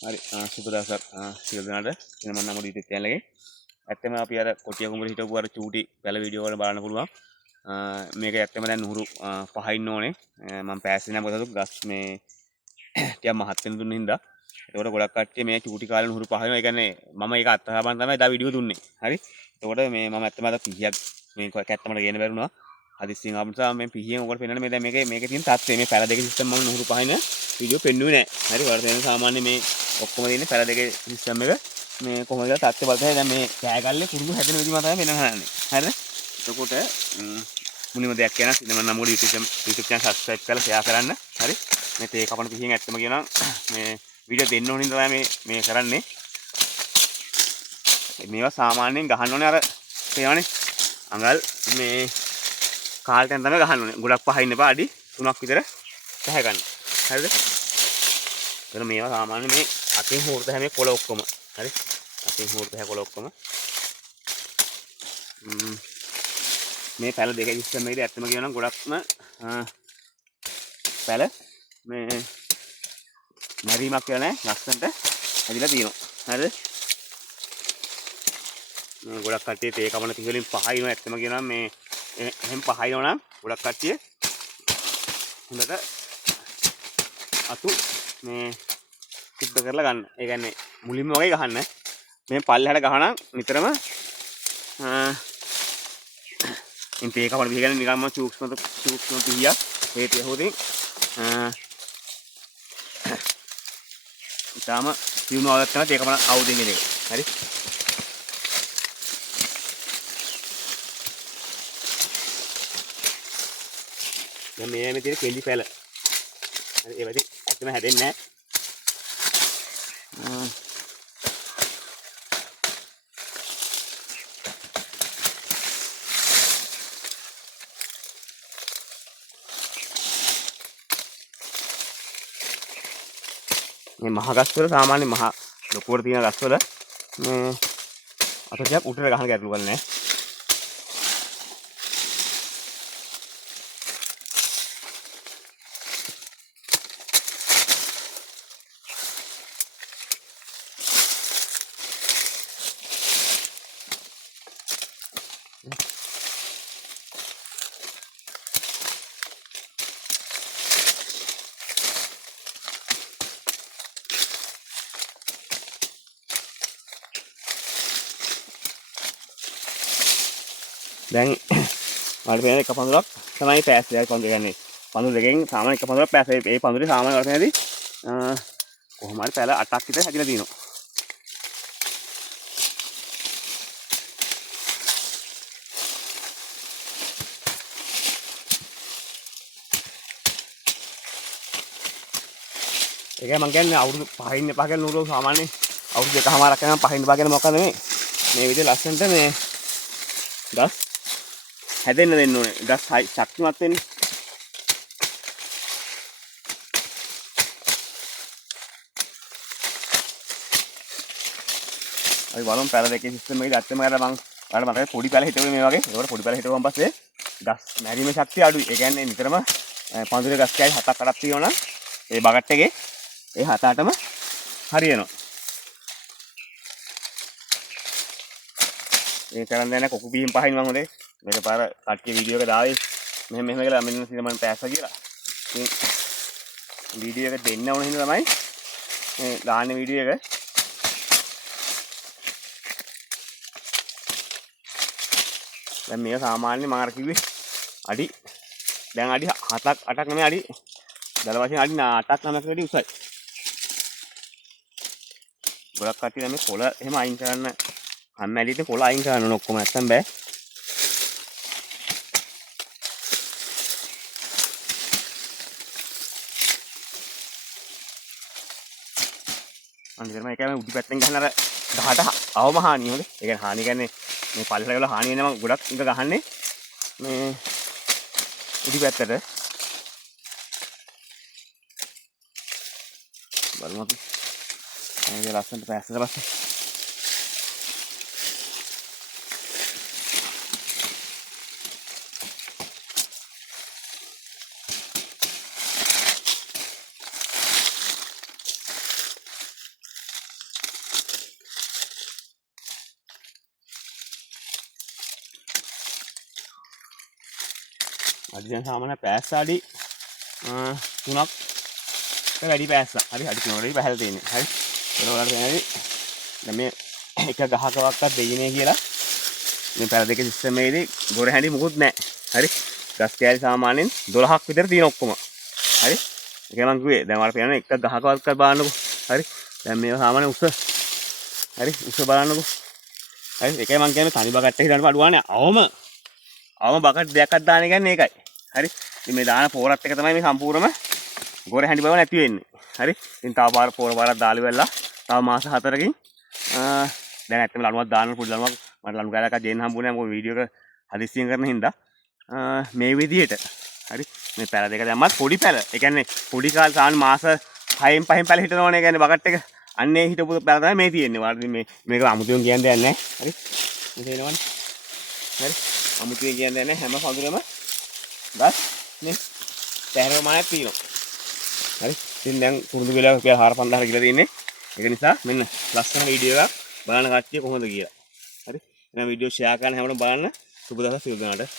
හරි සුබ දවසක් සියලු දෙනාට. ඉතින් මම නම් YouTube channel එකේ ඇත්තම අපි අර කොටිය කුඹුර හිටපු අර චූටි පැල වීඩියෝ වල බලන්න පුළුවන්. මේක ඇත්තම දැන් නුහුරු පහින්න ඕනේ. මම පෑස්සේ නම් මොකද ගස් මේ ටිකක් මහත් වෙන දුන්න හින්දා. ඒකට ගොඩක් කට්ටිය මේ චූටි කාලේ නුහුරු පහිනවා. ඒ කියන්නේ මම ඒක අත්හදාපන් තමයි දා වීඩියෝ දුන්නේ. හරි. ඒකට මේ මම ඇත්තම අද පිහියක් මේක ඇත්තමට ගේන්න බැරුණා. හදිස්සියෙන් ආපු නිසා මම පිහියෙන් ඔකට පෙන්නන්න මේ දැන් මේකේ තියෙන තත්ත්වය මේ පැල දෙකේ සිස්ටම් මම නුහුරු පහින වීඩියෝ පෙන්නුවේ නැහැ. හරි. වල තේරෙන සාමාන්‍ය මේ ඔක්කොම තියෙන්නේ පැල දෙකේ සිස්ටම් එක මේ කොහොමද කියලා තත්ත්වය බලතේ දැන් මේ කෑගල්ලේ කුරුළු හැදෙන විදිහ මම තමයි පෙන්වන්න හදන්නේ. හරිද? එතකොට මුලින්ම දෙයක් කියනවා ඉතින් මම නම් මොඩි YouTube channel subscribe කරලා share කරන්න. හරි? මේ තේ කපන පිහින් ඇත්තම කියනවා මේ වීඩියෝ දෙන්න ඕනින් තමයි මේ කරන්නේ. මේවා සාමාන්‍යයෙන් ගහන්න ඕනේ අර තේවනේ අඟල් මේ කාල්ටෙන් තමයි ගහන්න ඕනේ. ගොඩක් පහින්න එපා අඩි 3ක් විතර පහ ගන්න. හරිද? එතන මේවා සාමාන්‍ය මේ අතින් හොරත හැම කොළ ඔක්කොම. හරි? අතින් හොරත හැ කොළ ඔක්කොම. මේ පැල දෙක සිස්ටම් එකේදී ඇත්තම කියනවා ගොඩක්ම පැල මේ මැරීමක් කියලා නෑ ලස්සනට හැදිලා තියෙනවා. හරිද? මේ ගොඩක් කට්ටිය තේ කපන තිහ වලින් පහිනවා ඇත්තම කියනවා මේ එහෙම පහිනවා නම් ගොඩක් කට්ටිය හොඳට අතු මේ සිද්ධ කරලා ගන්න. ඒ කියන්නේ මුලින්ම වගේ ගහන්න. මේ පල්ලෙහාට ගහනම් නිතරම ඉතින් තේ කපන පිහ කියන්නේ නිකම්ම සූක්ෂම පිහියක්. ඒ තිය හොදින් ඉතාලම සිවුනවලක් තමයි තේ කපන ආයුධයෙන් කියන එක. හරි? දැන් මේ තියෙන කෙලි පැල. හරි ඒ වගේ ඇත්තම හැදෙන්නේ නැහැ. මේ මහ ගස් වල සාමාන්‍ය මහ ලොකුවට තියෙන ගස් වල මේ අතටයක් උඩට ගහන ගැටලු ගන්න නෑ. දැන් මට පේන එක පඳුරක් තමයි පෑස් දෙයක් පඳුර ගන්නේ. පඳුර දෙකෙන් සාමාන්‍ය එක පඳුරක් පෑස්. ඒ පඳුරේ සාමාන්‍ය වර්තනයේදී කොහොම හරි පැල 8ක් විතර හැදිලා තියෙනවා. ඒකයි මම කියන්නේ අවුරුදු 5න් එපා කියලා නූරෝ සාමාන්‍ය අවුරුදු 2කමාරක් යනකම් 5න් එපා කියලා මොකක්ද මේ විදිහ ලස්සනට මේ ගස් හැදෙන්න දෙන්න ඕනේ. ගස් ශක්තිමත් වෙන්නේ. අපි බලමු පැල දෙකේ සිස්ටම් එකේ ඇත්තම කරලා මම ඔයාලට මතකයි පොඩි පැල හිටුවේ මේ වගේ. ඒකට පොඩි පැල හිටුවාන් පස්සේ ගස් මැරීමේ ශක්තිය අඩුයි. ඒ කියන්නේ නිතරම පඳුරේ ගස් කෑලි 7ක් 8ක් තියෙනවා නම් ඒ බකට් එකේ ඒ 7-8ම හරියනවා. මේ කරන් දැන කොකු බීම් පහින් මම හොඳේ මේක පාර කට්ටිය වීඩියෝ එක දාවේ මෙහෙම කියලා මෙන්න සිනමන් පෑස්සා කියලා. ඉතින් වීඩියෝ එක දෙන්න ඕන හින්දා තමයි මේ දාන්නේ වීඩියෝ එක. දැන් මේක සාමාන්‍ය මම අර කිව්වේ අඩි දැන් අඩි 7ක් 8ක් නෙමෙයි අඩි දල වශයෙන් අඩි 8ක් 9ක් වැඩි උසයි. ගොඩක් කට්ටිය මේ කොළ එහෙම අයින් කරන්න අම්මැලිට කොළ අයින් කරන්න ඕන ඔක්කොම නැත්තම් බෑ. අනිත් එකම ඒකම උඩි පැත්තෙන් ගහන අර 18 අවම හානිය හොඳ. ඒ කියන්නේ හානිය කියන්නේ මේ පල්ලෙහාට ගල හානිය වෙන මම ගොඩක් එක ගහන්නේ මේ උඩි පැත්තට. බලමු අපි. මේ ලස්සනට පෑස්සලා පස්සේ අඩි දැන් සාමාන්‍ය පැස්ස අඩි 3ක් වැඩි පැස්ස. හරි අඩි 3කට වැඩි පැහැලා තියෙන්නේ. හරි. ඒක ඔයාලට තේරෙන්නේ. දැන් මේ එක ගහකවක්වත් දෙයිනේ කියලා මේ පැල දෙකේ සිස්ටම් එකේදී ගොර හැඳි මුකුත් නැහැ. හරි. ගස් කෑලි සාමාන්‍යයෙන් 12ක් විතර තියෙන ඔක්කොම. හරි. ඒක මම කිව්වේ දැන් ඔයාලට පේනවා එක ගහකවක්වත් බලන්නකෝ. හරි. දැන් මේවා සාමාන්‍ය උස. හරි. උස බලන්නකෝ. හරි. ඒකයි මම කියන්නේ තනි බකට් එක හිටන්න අඩුවානේ. අවම බකට් දෙකක් දාන කියන්නේ ඒකයි. හරි. ඉතින් මේ දාන පෝරත් එක තමයි මේ සම්පූර්ණම ගොර හැඳි බව නැති වෙන්නේ. හරි. ඉතින් තව පාර පෝර පාරක් දාලි වෙලා තව මාස 4කින් දැන් ඇත්තටම ලණුවක් දාන්න පොඩි ලණුවක් මට ලණු ගාලක් දෙන්න හම්බුනේ නැහැ මොකද වීඩියෝ එක හදිස්සියෙන් කරන හින්දා මේ විදිහට හරි මේ පැල දෙක දැම්මත් පොඩි පැල ඒ කියන්නේ පොඩි කාල සාමාන්‍ය මාස 6න් 5න් පැල හිටනවනේ ඒ කියන්නේ බකට් එක අන්නේ හිටපු පැල තමයි මේ තියෙන්නේ වාට මේක අමුතුවෙන් කියන්න දෙයක් නැහැ හරි මේ තේරෙනවනේ හරි අමුතුවෙන් කියන්න දෙයක් නැහැ හැම පඳුරම බස් මේ පැහැරව මානක් තියෙනවා හරි ඉතින් දැන් කුරුඳු වෙලා රුපියල් 4000 කියලා තියෙන්නේ ඒක නිසා මෙන්න ලස්සන වීඩියෝ එකක් බලන්න කට්ටිය කොහොමද කියලා. හරි. එහෙනම් වීඩියෝ ෂෙයා කරන්න හැමෝටම බලන්න. සුබ දවසක් සියලු දෙනාට.